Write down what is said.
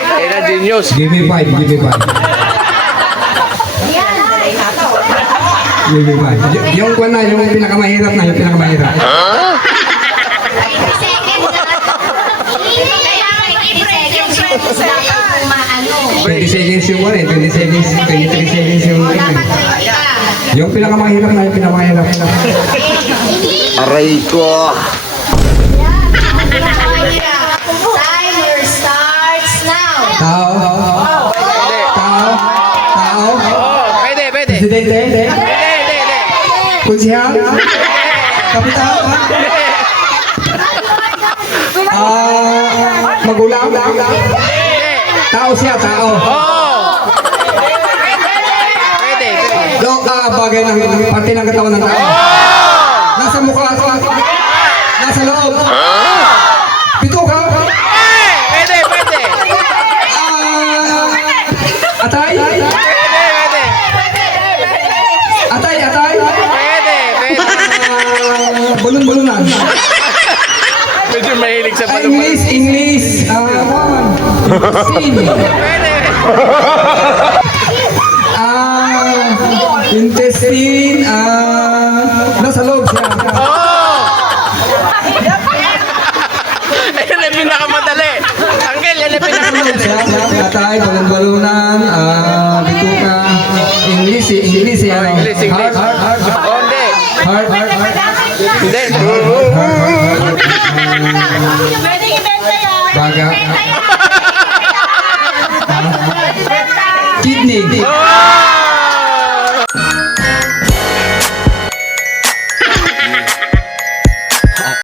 Kaya na genius. Give me five, give me five. Give me five. Yung kwan na, yung pinakamahirap na, yung pinakamahirap. 20 seconds yung one eh, 20 seconds, 23 seconds yung one eh. Yung pinakamahirap na, yung pinakamahirap na. Aray ko. Timer starts now. Tao, tao, tao, Pwede. presidente, kunsihal, kapitan, magulang, tao siya, tao. Pwede. Bagay ng parte ng katawan ng tao. Nasa mukha, nasa loob. Pito ka. Pwede. Atay. Atay. Pwede. Bulun-bulunan. Medyo mahilig sa balong. English. Intestine. Nasa loob siya. Yan ang pinakamadali. Angel, yan ang pinakamadali. Atay, bulun-bulunan, bituka. English. Heart. Onde. Heart. Hindi. Baga. Kidney.